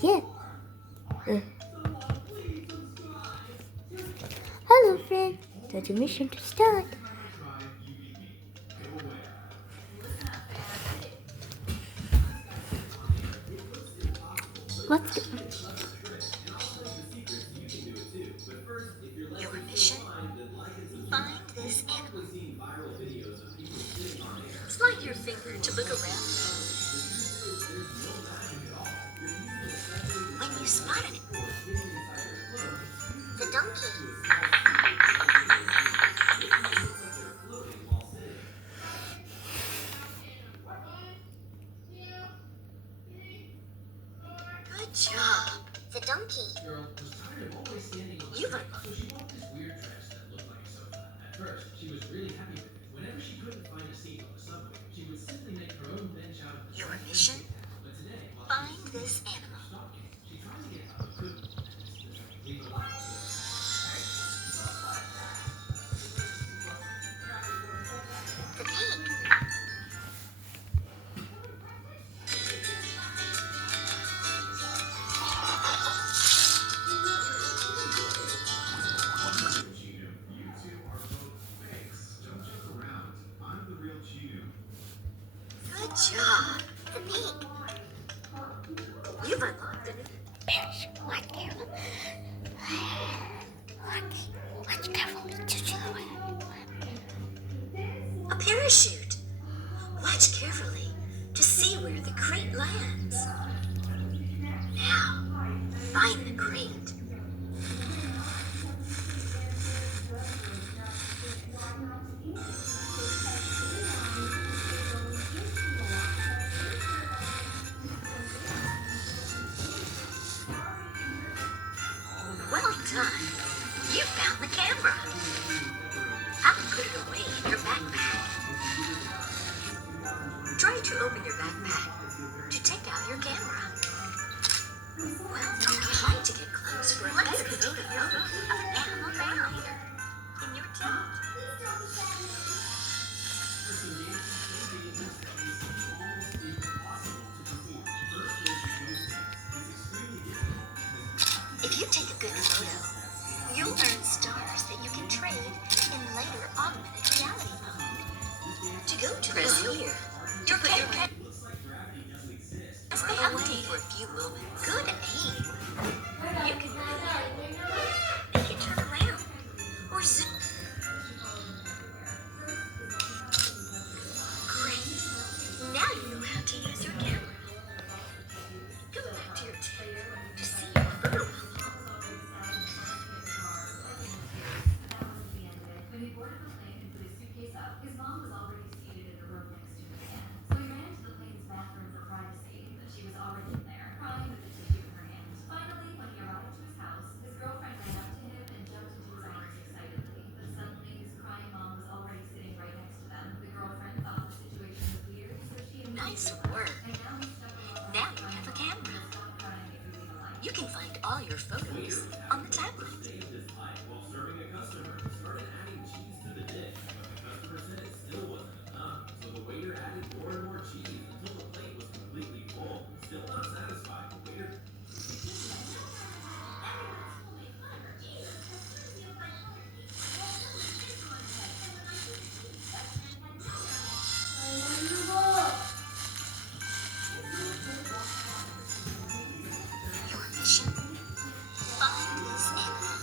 Yeah. Uh, Hello, friend. That's your mission to start. Let's go. Your mission? Find this animal. Slide your finger to look around. When you spotted it, the donkey. Good job. The donkey. You've unlocked. Your mission? Find this animal. The pig. Good job. The pig. You've unlocked. Perish. Watch careful. Watch careful. A parachute. Watch carefully to see where the crate lands. Now, find the crate. Well done. You found the camera. I'll put it away in your backpack. Try to open your backpack to take out your camera. Well, don't try to get close for a better photo of an animal barrier in your tent. If you take a good photo, you'll earn stars that you can trade in later augmented reality mode. To go to press here. Your camera has been empty for a few moments. Good aim. You can make it turn around or zoom. Great. Now you know how to use your camera. Go back to your tent to see your photo album. When he boarded the plane and put his suitcase up, his mom was already seated in a room next to him again. So he ran into the plane's bathroom for privacy, but she was already in there, crying with a tissue in her hand. Finally, when he arrived to his house, his girlfriend ran up to him and jumped into his arms excitedly. But suddenly, his crying mom was already sitting right next to them. The girlfriend thought the situation was weird, so she Nice work. and now he's stuck alone. Now you have a camera. Stop crying if you leave a light. You can find all your photos on the tablet. Your mission? Find this animal.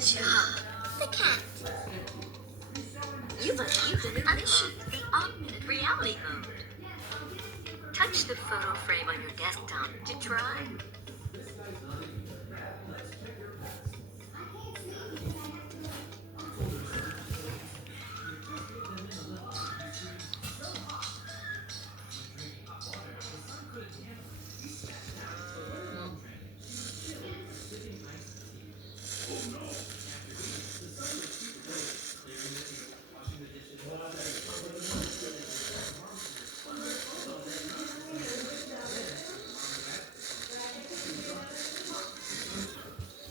job. The cat. You've unlocked a new mission, the augmented reality mode. Touch the photo frame on your desktop to try.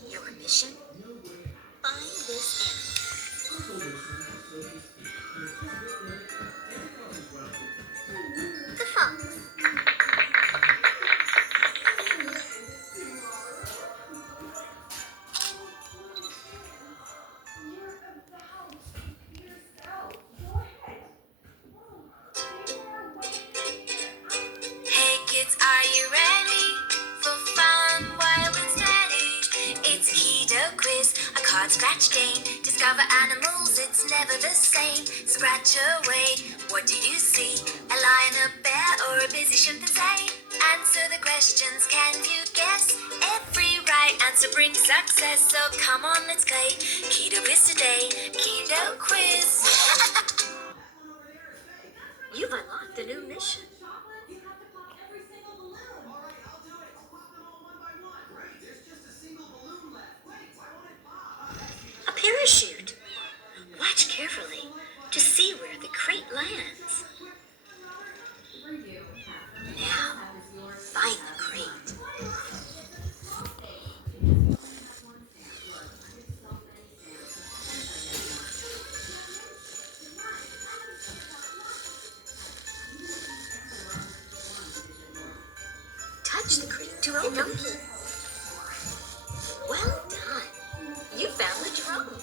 Your mission? Find this animal. The fox. Hey kids, are you ready for fun while it's steady? It's Keto Quiz, a card scratch game. Discover animals, it's never the same. Scratch away, what do you see? A lion, a bear, or a busy chimpanzee? Answer the questions, can you guess? Every right answer brings success, so come on, let's play Keto Quiz today. Keto Quiz. You've unlocked a new mission. A parachute. Watch carefully to see where the crate lands. Now, find the crate. Touch the crate to open it. Well done. You found the drone.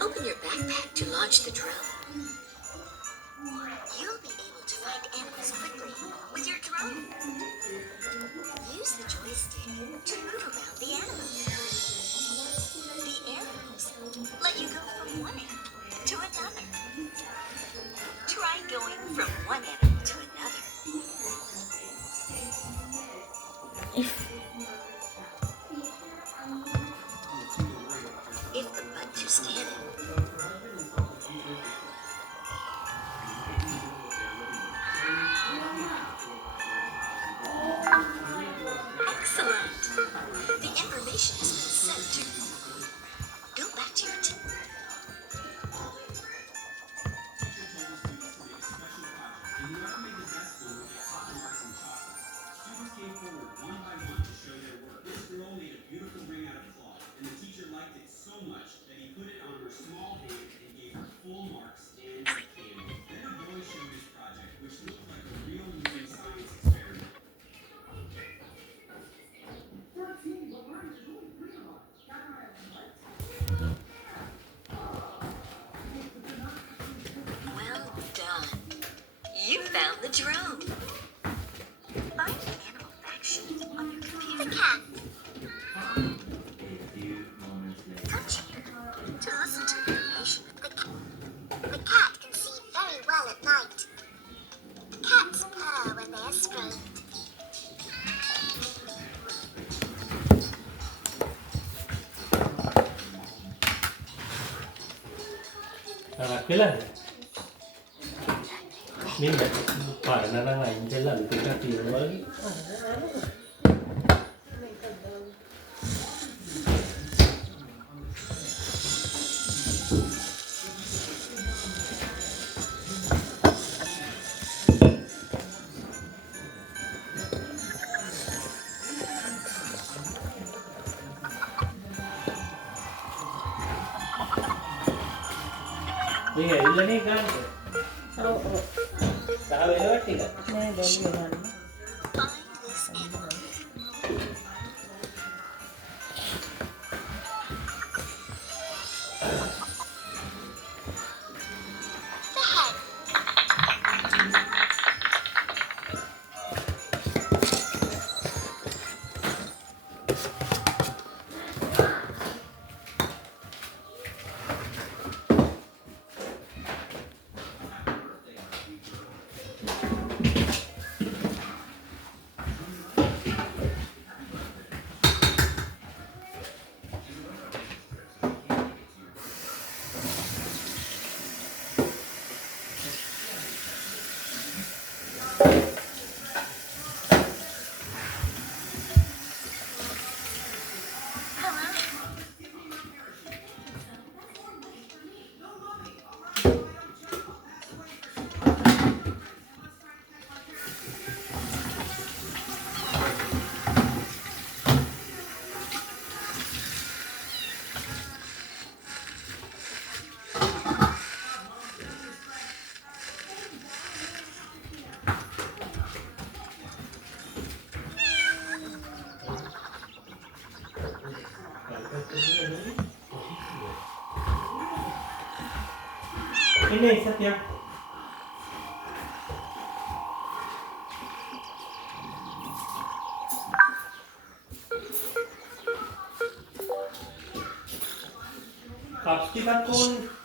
Open your backpack to launch the drone. You'll be able to find animals quickly with your drone. Use the joystick to move around the animals. The arrows let you go from one animal to another. Try going from one animal to another. If the butt you stand in. Excellent. The information has been sent to. Go back to your team. Well done. You found the drone. Find the animal faction on your computer. The cat. Touch here to listen to the information. The cat can see very well at night. Cats purr when they are sprayed. Quella Minna parla la ingella di capire lagi. Iya, ಇಲ್ಲ ನೀ ಕಾಣೆ. ತಾವೆ ಒಟ್ಟಿಗೆ. Find this animal. The head. Ini Satya. Kapsi का कौन